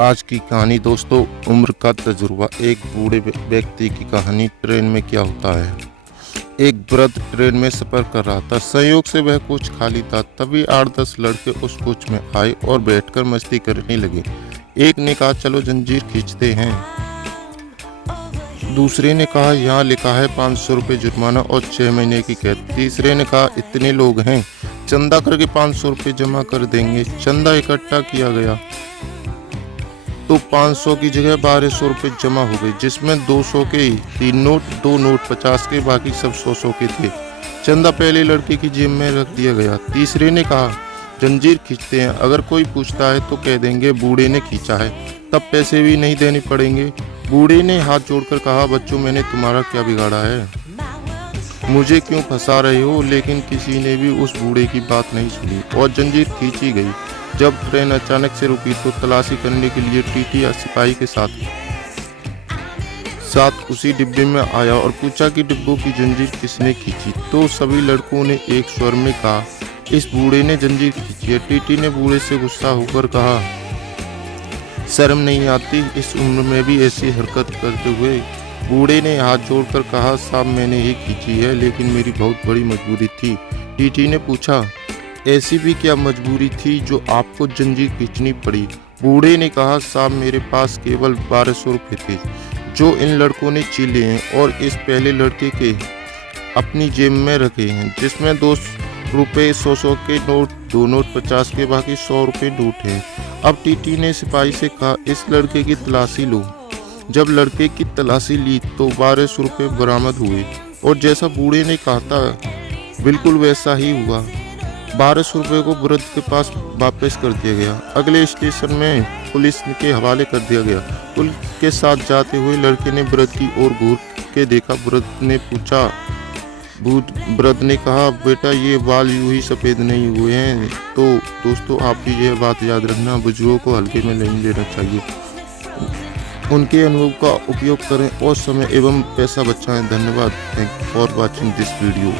आज की कहानी दोस्तों, उम्र का तजुर्बा। एक बूढ़े व्यक्ति की कहानी। ट्रेन में क्या होता है। एक वृद्ध ट्रेन में सफ़र कर रहा था। संयोग से वह कोच खाली था। तभी 8-10 लड़के उस कोच में आए और बैठकर मस्ती करने लगे। एक ने कहा, चलो जंजीर खींचते हैं। दूसरे ने कहा, यहाँ लिखा है 500 रुपये जुर्माना और 6 महीने की कैद। तीसरे ने कहा, इतने लोग हैं, चंदा करके 500 रुपये जमा कर देंगे। चंदा इकट्ठा किया गया तो 500 की जगह 1200 रुपये जमा हो गए, जिसमें 200 के 3 नोट, 2 नोट 50 के, बाकी सब 100 के थे। चंदा पहले लड़के की जेब में रख दिया गया। तीसरे ने कहा, जंजीर खींचते हैं, अगर कोई पूछता है तो कह देंगे बूढ़े ने खींचा है, तब पैसे भी नहीं देने पड़ेंगे। बूढ़े ने हाथ जोड़कर कहा, बच्चों मैंने तुम्हारा क्या बिगाड़ा है, मुझे क्यों फंसा रहे हो। लेकिन किसी ने भी उस बूढ़े की बात नहीं सुनी और जंजीर खींची गई। जब ट्रेन अचानक से रुकी तो तलाशी करने के लिए टीटी सिपाही के साथ उसी डिब्बे में आया और पूछा कि डिब्बों की जंजीर किसने खींची। तो सभी लड़कों ने एक स्वर में कहा, इस बूढ़े ने जंजीर खींची है। टीटी ने बूढ़े से गुस्सा होकर कहा, शर्म नहीं आती इस उम्र में भी ऐसी हरकत करते हुए। बूढ़े ने हाथ जोड़कर कहा, साहब मैंने ही खींची है, लेकिन मेरी बहुत बड़ी मजबूरी थी। टीटी ने पूछा, ऐसी भी क्या मजबूरी थी जो आपको जंजीर खींचनी पड़ी। बूढ़े ने कहा, साहब मेरे पास केवल 1200 रुपये थे जो इन लड़कों ने छीले हैं और इस पहले लड़के के अपनी जेब में रखे हैं, जिसमें 2 रुपये 100 के नोट, 2 नोट 50 के, बाकी 100 रुपये नोट हैं। अब टीटी ने सिपाही से कहा, इस लड़के की तलाशी लो। जब लड़के की तलाशी ली तो 1200 रुपये बरामद हुए और जैसा बूढ़े ने कहा था बिल्कुल वैसा ही हुआ। 1200 रुपये को वृद्ध के पास वापस कर दिया गया। अगले स्टेशन में पुलिस के हवाले कर दिया गया। पुलिस के साथ जाते हुए लड़के ने वृद्ध की ओर घूर के देखा। वृद्ध ने कहा, बेटा ये बाल यूं ही सफ़ेद नहीं हुए हैं। तो दोस्तों आप भी यह बात याद रखना, बुजुर्गों को हल्के में नहीं लेना चाहिए। उनके अनुभव का उपयोग करें और समय एवं पैसा बचाएं। धन्यवाद। Thank you for watching this video.